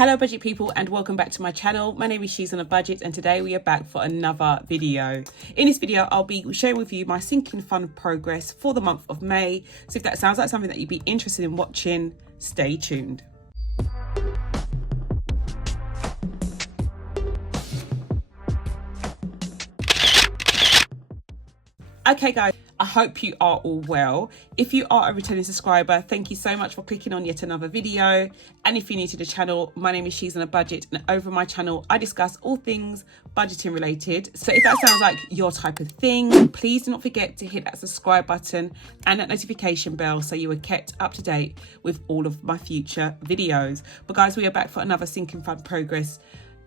Hello budget people and welcome back to my channel. My name is She's on a Budget and today we are back for another video. In this video I'll be sharing with you my sinking fund progress for the month of May. So if that sounds like something that you'd be interested in watching, stay tuned. Okay guys, I hope you are all well. If you are a returning subscriber, thank you so much for clicking on yet another video. And if you're new to the channel, my name is She's on a Budget and over my channel I discuss all things budgeting related. So if that sounds like your type of thing, please do not forget to hit that subscribe button and that notification bell so you are kept up to date with all of my future videos. But guys, we are back for another sinking fund progress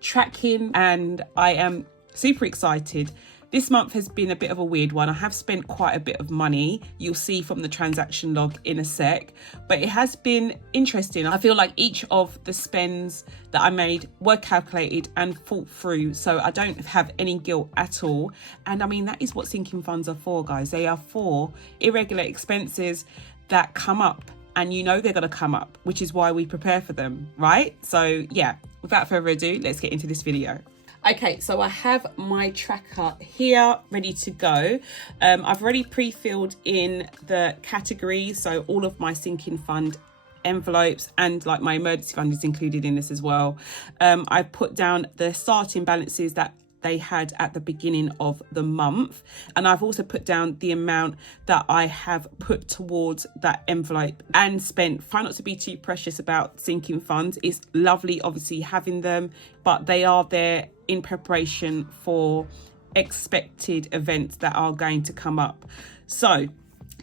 tracking and I am super excited. This month has been a bit of a weird one. I have spent quite a bit of money. You'll see from the transaction log in a sec, but it has been interesting. I feel like each of the spends that I made were calculated and thought through, so I don't have any guilt at all. And I mean, that is what sinking funds are for, guys. They are for irregular expenses that come up and you know they're going to come up, which is why we prepare for them, right? So yeah, without further ado, let's get into this video. Okay, so I have my tracker here ready to go. I've already pre-filled in the categories, so all of my sinking fund envelopes and like my emergency fund is included in this as well. I've put down the starting balances that they had at the beginning of the month, and I've also put down the amount that I have put towards that envelope and spent. Try not to be too precious about sinking funds. It's lovely obviously having them, but they are there in preparation for expected events that are going to come up. So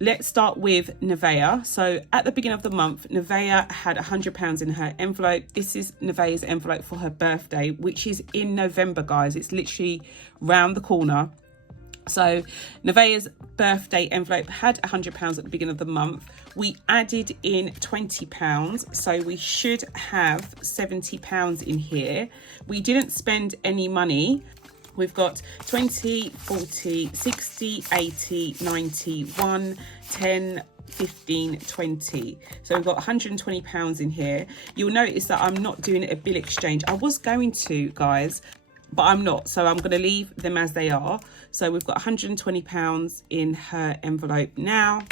let's start with Nevaeh. So at the beginning of the month, Nevaeh had £100 in her envelope. This is Nevaeh's envelope for her birthday, which is in November, guys. It's literally round the corner. So Nevaeh's birthday envelope had £100 at the beginning of the month. We added in £20, so we should have £70 in here. We didn't spend any money. We've got 20, 40, 60, 80, 90, 1, 10, 15, 20. So we've got £120 in here. You'll notice that I'm not doing a bill exchange. I was going to, guys, but I'm not. So I'm going to leave them as they are. So we've got £120 in her envelope now.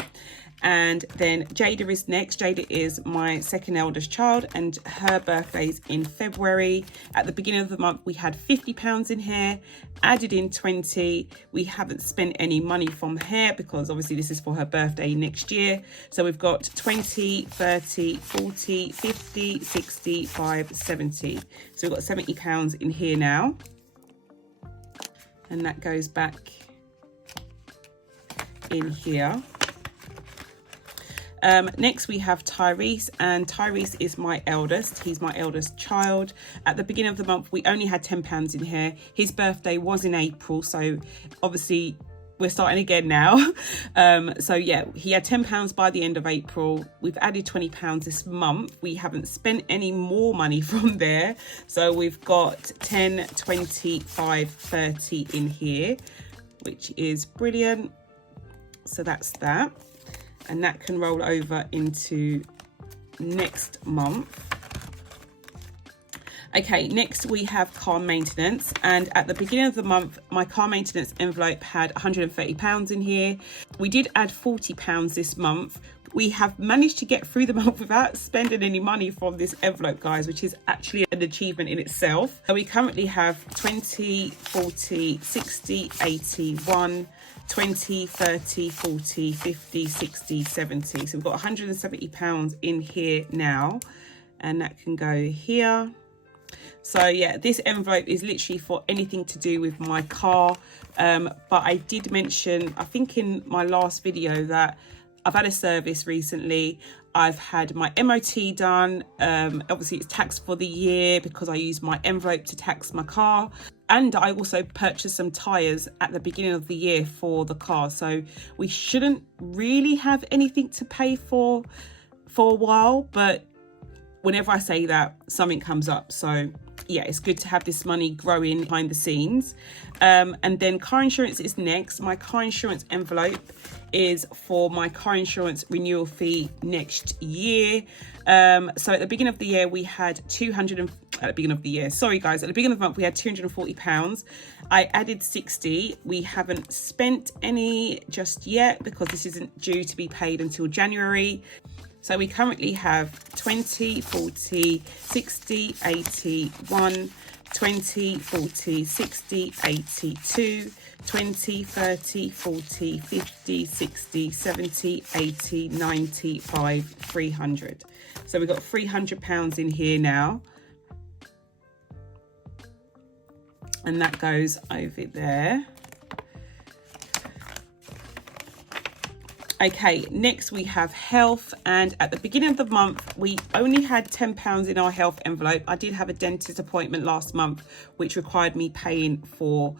And then Jada is next. Jada is my second eldest child and her birthday's in February. At the beginning of the month, we had £50 in here, added in 20. We haven't spent any money from here because obviously this is for her birthday next year. So we've got 20, 30, 40, 50, 65, 70. So we've got £70 in here now. And that goes back in here. Next we have Tyrese, and Tyrese is my eldest. He's my eldest child. At the beginning of the month, we only had £10 in here. His birthday was in April, so obviously we're starting again now. So yeah, he had £10 by the end of April. We've added £20 this month. We haven't spent any more money from there. So we've got 10, 25, 30 in here, which is brilliant. So that's that. And that can roll over into next month. Okay, next we have car maintenance. And at the beginning of the month, my car maintenance envelope had £130 in here. We did add £40 this month. We have managed to get through the month without spending any money from this envelope, guys, which is actually an achievement in itself. So we currently have 20, 40, 60, 80, 1, 20, 30, 40, 50, 60, 70. So we've got £170 in here now, and that can go here. So yeah, this envelope is literally for anything to do with my car. But I did mention, I think in my last video, that I've had a service recently. I've had my MOT done. Obviously it's taxed for the year because I use my envelope to tax my car. And I also purchased some tyres at the beginning of the year for the car. So we shouldn't really have anything to pay for a while. But whenever I say that, something comes up. So yeah, it's good to have this money growing behind the scenes. And then car insurance is next. My car insurance envelope is for my car insurance renewal fee next year. So at the beginning of the year, we had at the beginning of the month, we had £240. I added 60. We haven't spent any just yet because this isn't due to be paid until January. So we currently have 20, 40, 60, 80, 1, 20, 40, 60, 82, 20, 30, 40, 50, 60, 70, 80, 95, 300. So we've got £300 in here now. And that goes over there. Okay, next we have health, and at the beginning of the month we only had £10 in our health envelope. I did have a dentist appointment last month which required me paying for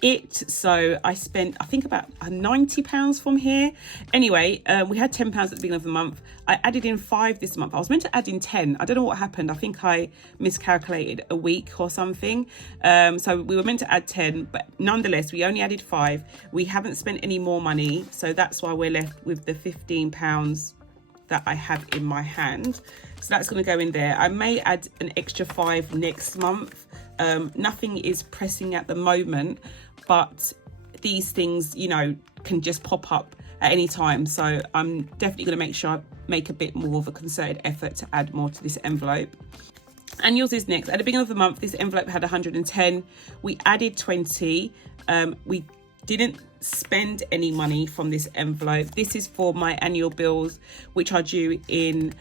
it, so I spent I think about £90 from here. Anyway, we had £10 at the beginning of the month. I added in 5 this month. I was meant to add in 10. I don't know what happened. I think I miscalculated a week or something. So we were meant to add 10, but nonetheless we only added 5. We haven't spent any more money, so that's why we're left with the £15 that I have in my hand. So that's going to go in there. I may add an extra 5 next month. Nothing is pressing at the moment, but these things, you know, can just pop up at any time. So I'm definitely going to make sure I make a bit more of a concerted effort to add more to this envelope. Annuals is next. At the beginning of the month, this envelope had 110. We added 20. We didn't spend any money from this envelope. This is for my annual bills, which are due in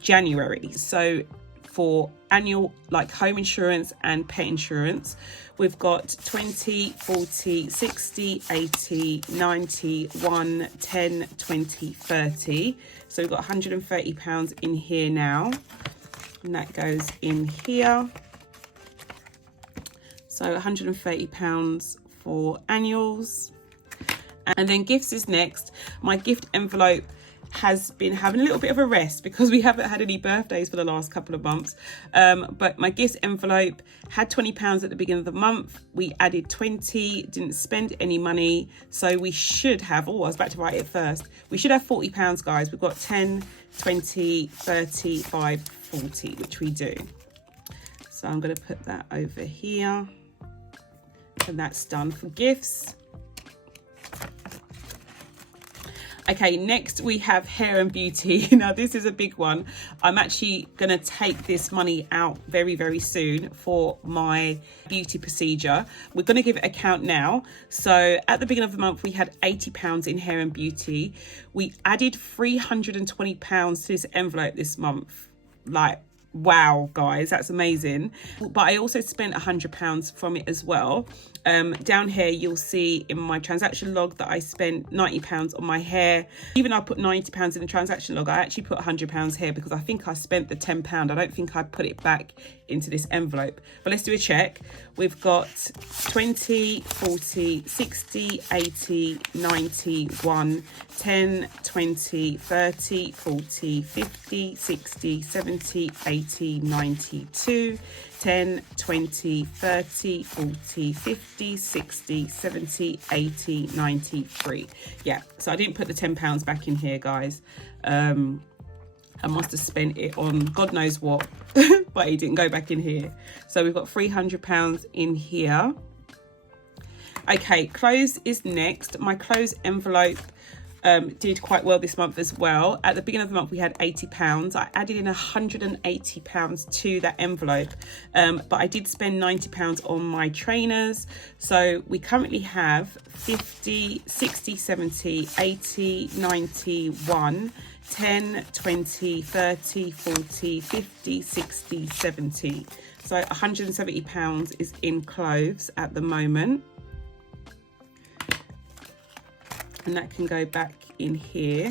January. So for annual, like home insurance and pet insurance, we've got 20, 40, 60, 80, 90, 1, 10, 20, 30. So we've got £130 in here now, and that goes in here. So £130 for annuals. And then gifts is next. My gift envelope has been having a little bit of a rest because we haven't had any birthdays for the last couple of months. But my gifts envelope had £20 at the beginning of the month. We added 20, didn't spend any money. So we should have, oh, I was about to write it first. We should have £40, guys. We've got 10, 20, 35, 40, which we do. So I'm going to put that over here. And that's done for gifts. Okay, next we have hair and beauty. Now this is a big one. I'm actually gonna take this money out very, very soon for my beauty procedure. We're gonna give it a count now. So at the beginning of the month, we had £80 in hair and beauty. We added £320 to this envelope this month. Like, wow, guys, that's amazing. But I also spent £100 from it as well. Down here, you'll see in my transaction log that I spent £90 on my hair. Even though I put £90 in the transaction log, I actually put £100 here because I think I spent the £10. I don't think I put it back into this envelope. But let's do a check. We've got 20, 40, 60, 80, 90, 1, 10, 20, 30, 40, 50, 60, 70, 80, 92, 10, 20, 30, 40, 50, 60, 70, 80, 93. Yeah, so I didn't put the £10 back in here, guys. I must have spent it on God knows what, but it didn't go back in here. So we've got £300 in here. Okay, clothes is next. My clothes envelope did quite well this month as well. At the beginning of the month, we had £80. I added in £180 to that envelope, but I did spend £90 on my trainers. So we currently have 50, 60, 70, 80, 90, 1, 10, 20, 30, 40, 50, 60, 70. So £170 is in clothes at the moment. And that can go back in here.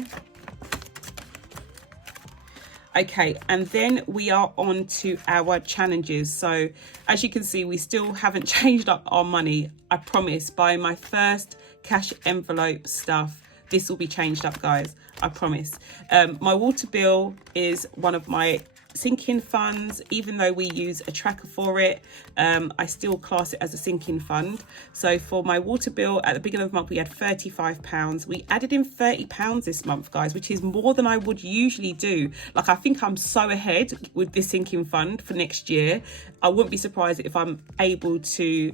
Okay, and then we are on to our challenges. So as you can see, we still haven't changed up our money. I promise by my first cash envelope stuff, this will be changed up, guys. I promise. My water bill is one of my sinking funds, even though we use a tracker for it, I still class it as a sinking fund. So for my water bill at the beginning of the month, we had £35. We added in £30 this month, guys, which is more than I would usually do. Like, I think I'm so ahead with this sinking fund for next year. I wouldn't be surprised if I'm able to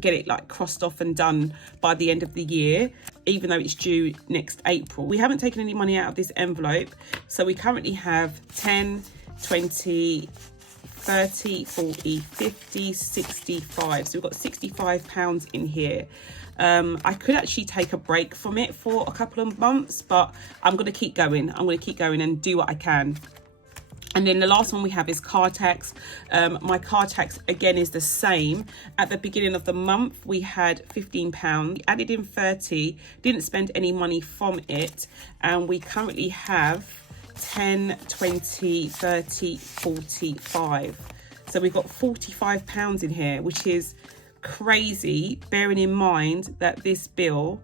get it like crossed off and done by the end of the year, even though it's due next April. We haven't taken any money out of this envelope, so we currently have 10, 20, 30, 40, 50, 65. So we've got £65 in here. I could actually take a break from it for a couple of months, but I'm going to keep going. I'm going to keep going and do what I can. And then the last one we have is car tax. My car tax, again, is the same. At the beginning of the month, we had £15. We added in 30, didn't spend any money from it. And we currently have 10, 20, 30, 45. So we've got £45 in here, which is crazy, bearing in mind that this bill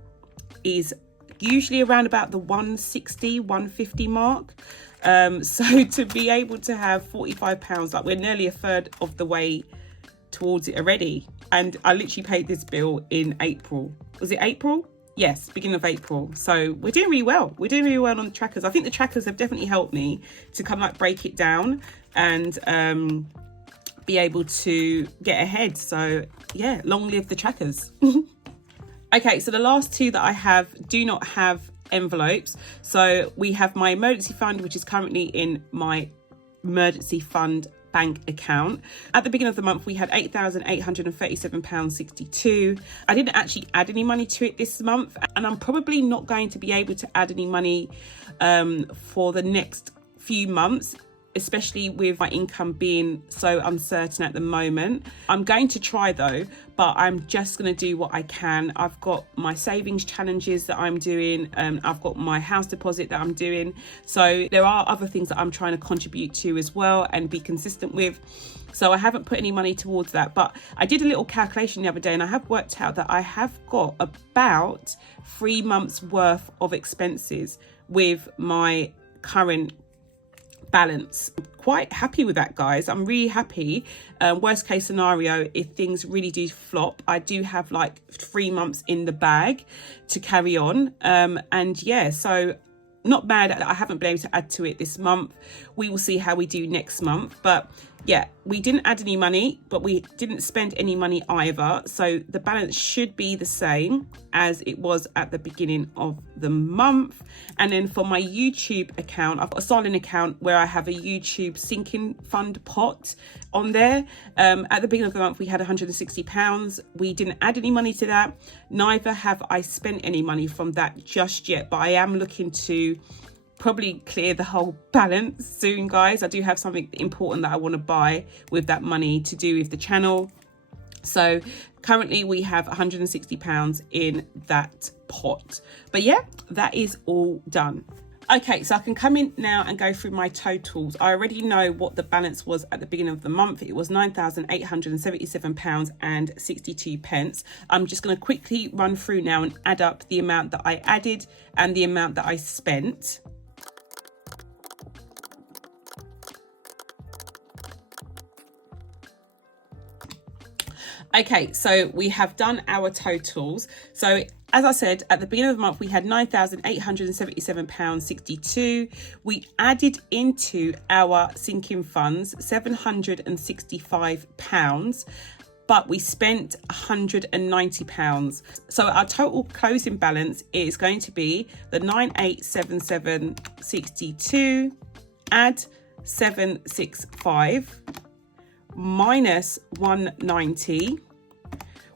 is usually around about the 160, 150 mark. So to be able to have £45, like, we're nearly a third of the way towards it already. And I literally paid this bill in April. Was it April? Yes, beginning of April. So we're doing really well. We're doing really well on the trackers. I think the trackers have definitely helped me to kind of like break it down and be able to get ahead. So yeah, long live the trackers. Okay, so the last two that I have do not have envelopes. So we have my emergency fund, which is currently in my emergency fund bank account. At the beginning of the month, we had £8,837.62. I didn't actually add any money to it this month, and I'm probably not going to be able to add any money for the next few months, especially with my income being so uncertain at the moment. I'm going to try though, but I'm just going to do what I can. I've got my savings challenges that I'm doing. I've got my house deposit that I'm doing. So there are other things that I'm trying to contribute to as well and be consistent with. So I haven't put any money towards that, but I did a little calculation the other day and I have worked out that I have got about 3 months worth of expenses with my current balance. Quite happy with that, guys. I'm really happy. Worst case scenario, if things really do flop, I do have like 3 months in the bag to carry on. And yeah, so not bad. I haven't been able to add to it this month. We will see how we do next month. But yeah, we didn't add any money, but we didn't spend any money either. So the balance should be the same as it was at the beginning of the month. And then for my YouTube account, I've got a silent account where I have a YouTube sinking fund pot on there. At the beginning of the month, we had £160. We didn't add any money to that. Neither have I spent any money from that just yet, but I am looking to probably clear the whole balance soon, guys. I do have something important that I want to buy with that money to do with the channel. So currently we have £160 in that pot. But yeah, that is all done. Okay, so I can come in now and go through my totals. I already know what the balance was at the beginning of the month. It was £9,877.62. I'm just going to quickly run through now and add up the amount that I added and the amount that I spent. Okay, so we have done our totals. So as I said, at the beginning of the month, we had £9,877.62. We added into our sinking funds £765, but we spent £190. So our total closing balance is going to be the 9877.62, add 765, minus 190,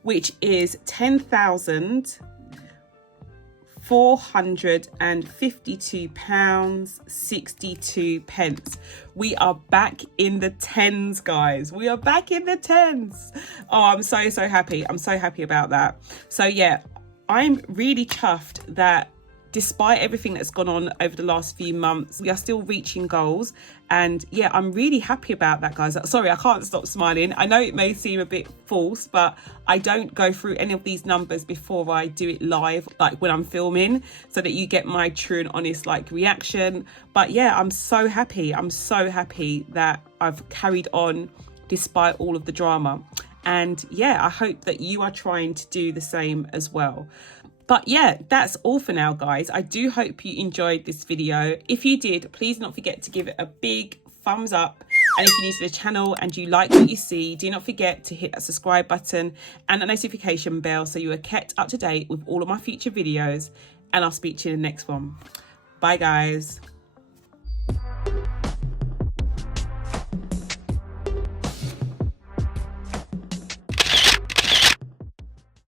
which is £10,452.62. We are back in the tens, guys. We are back in the tens. Oh, I'm so happy. I'm so happy about that. So yeah, I'm really chuffed that despite everything that's gone on over the last few months, we are still reaching goals. And yeah, I'm really happy about that, guys. Sorry, I can't stop smiling. I know it may seem a bit false, but I don't go through any of these numbers before I do it live, like when I'm filming, so that you get my true and honest like reaction. But yeah, I'm so happy. I'm so happy that I've carried on despite all of the drama. And yeah, I hope that you are trying to do the same as well. But yeah, that's all for now, guys. I do hope you enjoyed this video. If you did, please not forget to give it a big thumbs up. And if you're new to the channel and you like what you see, do not forget to hit that subscribe button and the notification bell so you are kept up to date with all of my future videos. And I'll speak to you in the next one. Bye, guys.